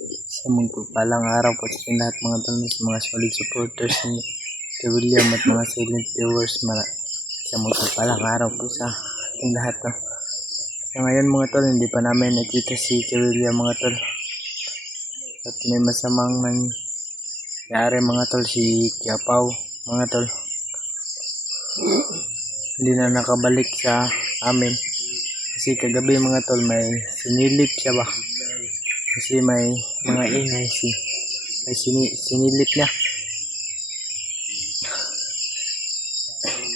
Sa magpagpalang araw po sa lahat mga tamis, mga solid supporters ni Kuya William at mga silent viewers. Sa magpagpalang araw po sa ating lahat. No? So ngayon mga tol, hindi pa namin nakita si Kuya William mga tol. At may masamang nangyari mga tol, si Kuya Pao mga tol. Hindi na nakabalik sa amin. Kasi kagabi mga tol, may sinilip siya ba? Kasi may mga ingay may sinilip niya.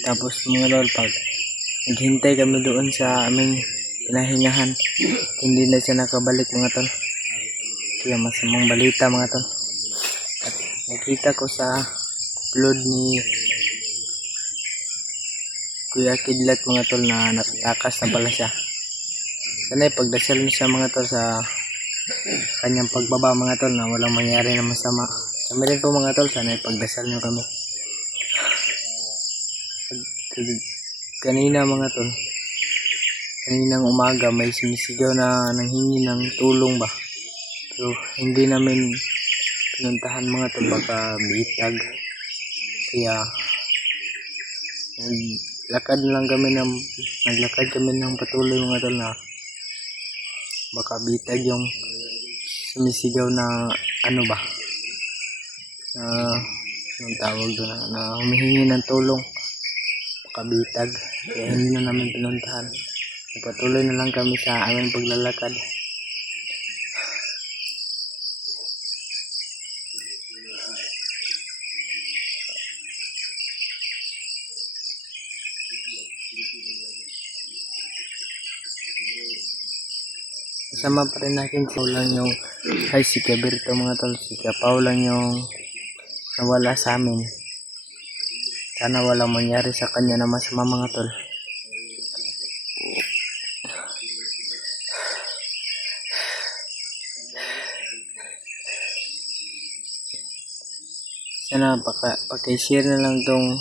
Tapos mga tol, pag naghintay kami doon sa aming pinahingahan, hindi na siya nakabalik mga tol. Kaya masamang balita mga tol. At nakita ko sa upload ni Kuya Kidlat mga tol na nakatakas na pala siya. Sana ipagdasal niyo siya mga tol sa kanyang pagbaba mga tol, na walang mangyari na masama. Kami rin po mga tol, sana ipagdasal niyo kami. Kanina mga tol, kaninang umaga may sumisigaw na nanghingi ng tulong ba. Pero hindi namin pinuntahan mga tol, baka bitag. Kaya naglakad kami ng patuloy mga tol, na baka bitag yung sumisigaw na ano ba, ang tawag doon, na humihingi ng tulong, baka bitag. Kaya hindi na namin pinuntahan, patuloy na lang kami sa aming paglalakad. Kasama pa rin natin si Paulan yung si Kaberto mga tol, si Paulan yung nawala sa amin. Sana walang mangyari sa kanya na masama mga tol. Sana paki-share na lang tong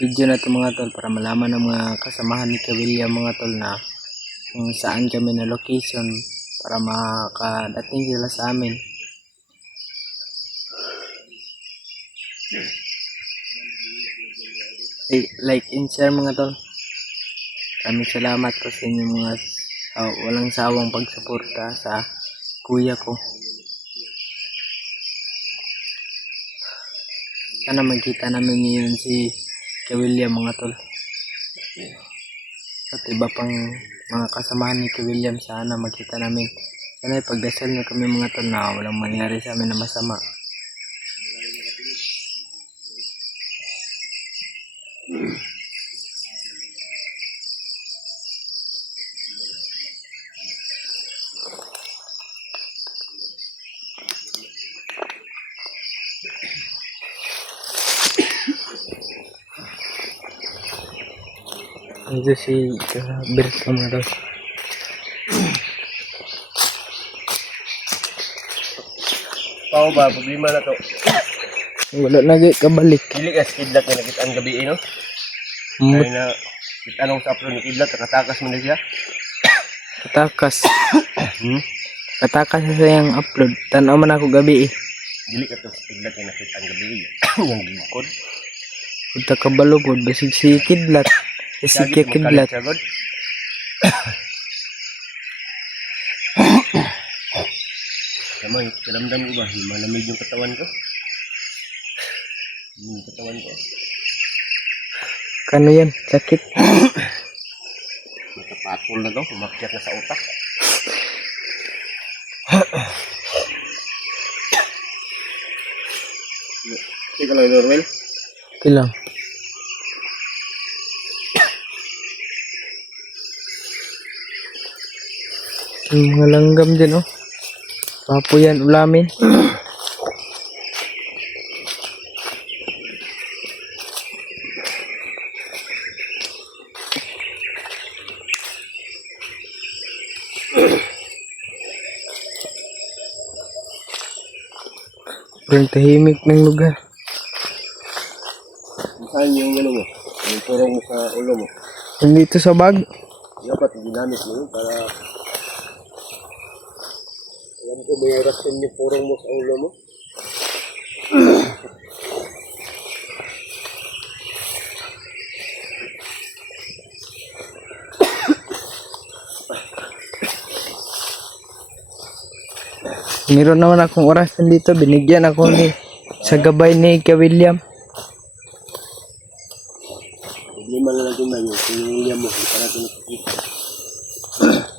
video na to mga tol, para malaman ng mga kasamahan ni Kuya William mga tol na kung saan kami na location, para makadating sila sa amin. Like and share mga tol. Maraming salamat po sa inyong mga walang sawang pagsuporta sa kuya ko. Sana magkita namin ngayon si Kuya William mga tol. At iba pang mga kasamahan ni Kuya William, sana magkita namin. Sana ipagdasal niyo kami mga tol, na walang mangyari sa amin na masama. Ito si Berto mga tol. Pao ba, problema na to. Wala lagi kabalik. Dili ka Kidlat na nakita ang gabi no? Kaya na kita nung sa upload ni Kidlat, nakatakas mo na siya. Katakas. Katakas sa yung upload. Tanaw man ako gabi eh. Dili ka to Kidlat na nakita ang gabi. Yung bukod. Punta ka balugod, basig si Kidlat. Si Kuya Kidlat. Kamay, karamdam ko ba? Malamig yung katawan ko. Yung katawan ko. Kano yan? Sakit? Nakapatol na to, umakyat na sa utak. Sige lang, Norwell. Okay lang. Yung mga langgam dyan oh. Papo yan ulamin. Parang tahimik ng lugar. Saan yung ano mo? Yung turong mo sa ulo mo? Nandito sa bag. Dapat ginamit mo yun para Kung may eruption yung purong mo sa ulo mo. Meron naman akong orasan dito. Binigyan ako ni sa gabay ni Ka William. Problema na natin na yung pinili mo. Hindi pa natin nakikita.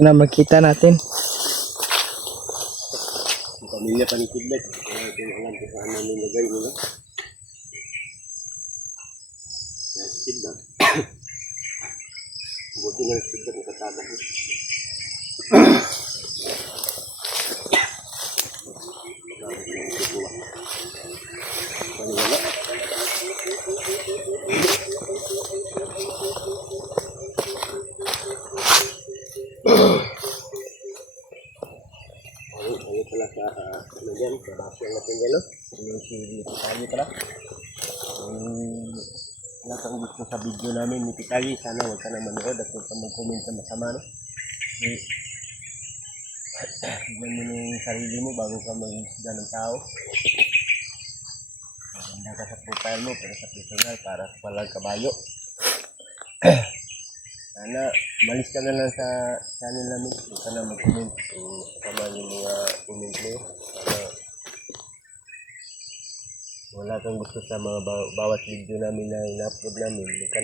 Na makita natin. Yung pamilya pa ni Kidlat. Hindi natin alam kung saan namin lagay nila. Yan si Kidlat. Buti na si Kidlat nakatabak mo. Wala. Ayun pala sa ano dyan, sa baso natin dyan, no? Yung si Pitagi pala. Lahat ang gusto sa video namin ni Pitagi, sana huwag ka na manood at huwag ka mag-comment sa masama, no? Tignan mo yung sarili mo bago ka mag-isda ng tao. Maganda ka sa profile mo, pero sa personal, para sa palang kabayo. Sana, malis ka na lang sa channel namin. Huwag ka na mag-comment. Kasama yung mga comment mo. Sana, wala kang gusto sa mga bawat video namin na ina-upload namin. Huwag ka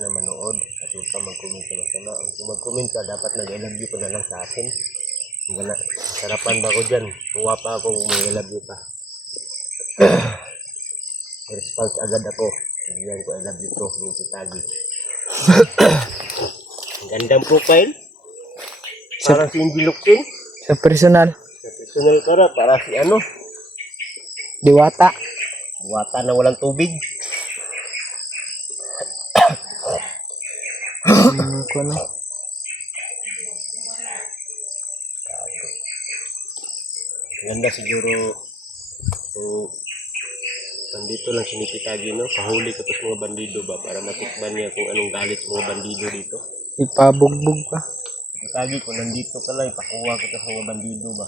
na manood. At huwag ka mag-comment sa masama. Kung mag-comment ka, dapat nag-I love you ko na lang sa akin. Sarapan ba ko dyan? Tuwa pa ako kung may I love you pa. Response agad ako. Sabihan ko I love you to. Yung Pitagi. Ang gandang profile. Parang si Indy Luksin. Sa personal. Sa personal ka na. Para si ano. Diwata. Buwata na walang tubig. Ano? Ganda siguro. So, nandito lang si Pitagi, no? Pahuli ko to sa mga bandido ba para matikman niya kung anong galit sa mga bandido dito. Ipabugbog ka. Pitagi, kung nandito ka lang, ipakuha ko to sa mga bandido ba.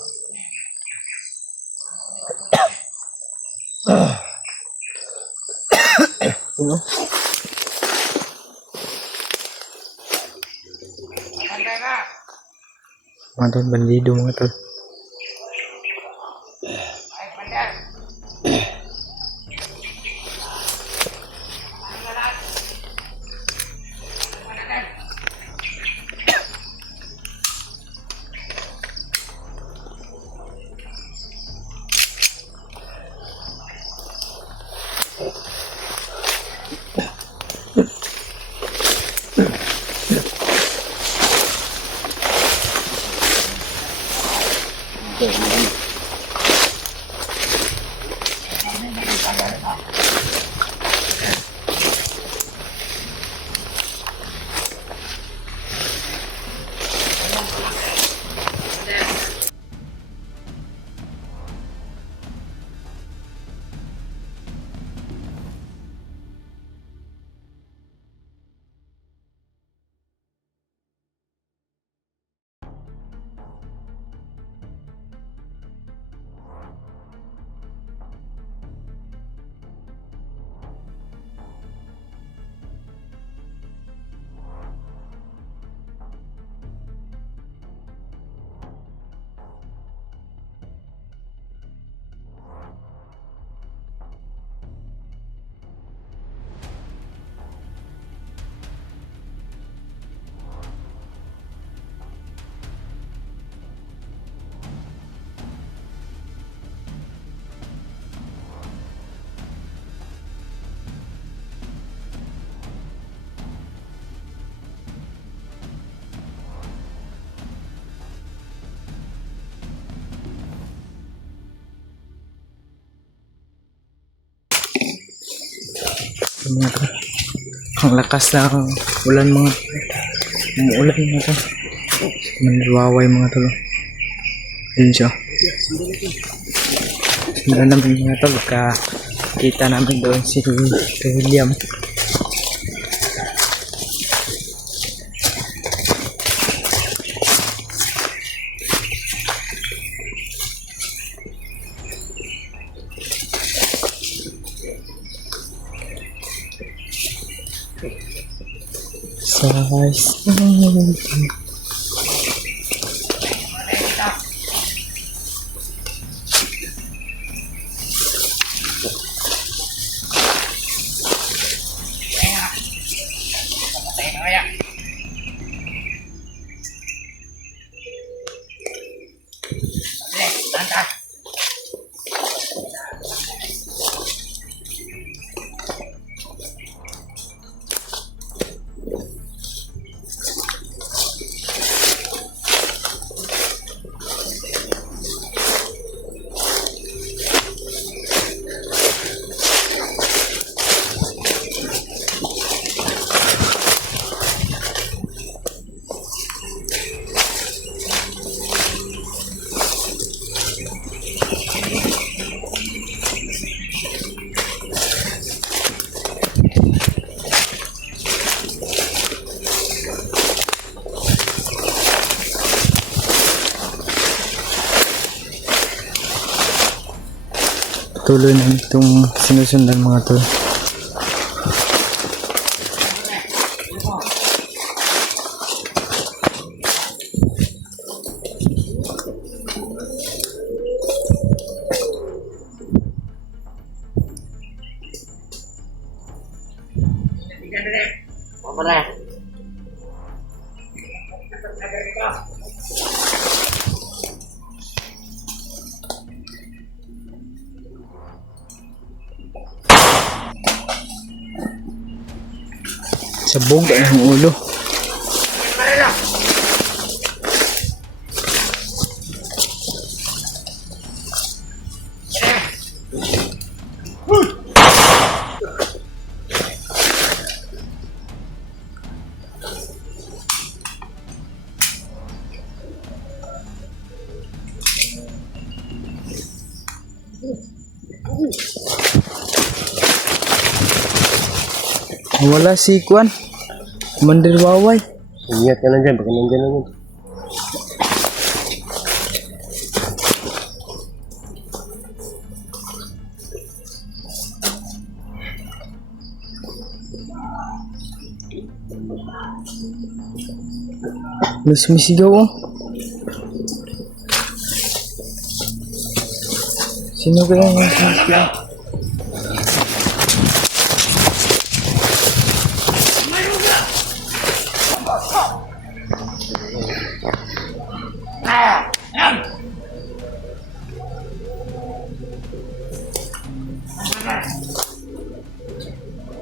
Ano? Mga tol, bandido mga tol. Mga tol. Ang lakas ng ulan mga umuulan mga tol. Manliwaway mga tol. Ayun siya. Sila naman mga tol. Kita namin doon si William. Guys. Tuloy na itong sinusundan mga tol. Sabog ang ulo. Wala si Kwan. Mandirwaway. Ingat ka lang dyan, baka nandyan lang yun. May sumisigaw oh. Sino kaya yung sumisigaw?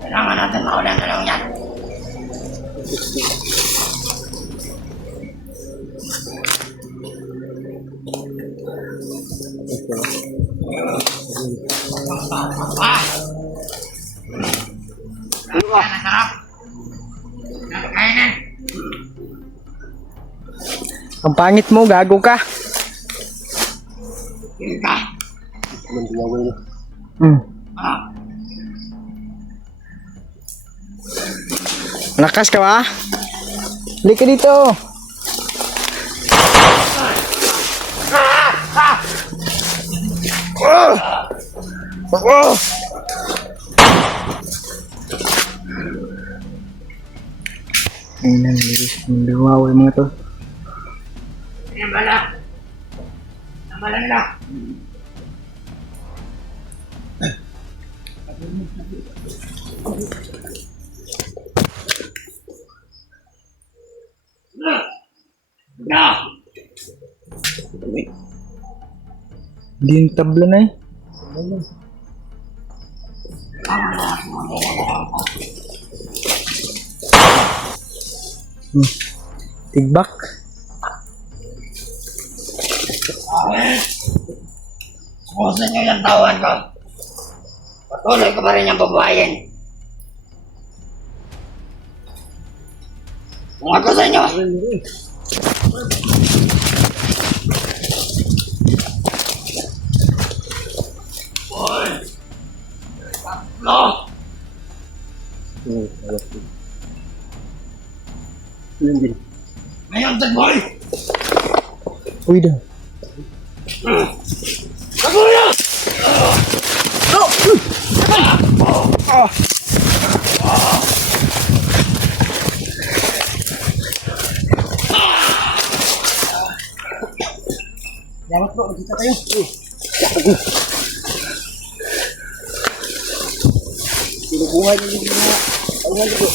Kailangan natin mauli ang dalawang yan. Ang pangit mo, gago ka. Anong ginawin niya? Lakas ka ba? Balik ka dito. Ayun na, nagwawa yung mga to. Yan bala. Ang bala nila. Hindi yung tabla na eh. Tigbak. Kumusta niyo yung tawan ko? Patuloy ko pa rin yung babayin. Kung ako sa inyo. Tatlo. Ngayon, tagboy! Uy daw. Tagboy! bro, nakita tayo. Pinubuhay niyo yung mga tauhan bro.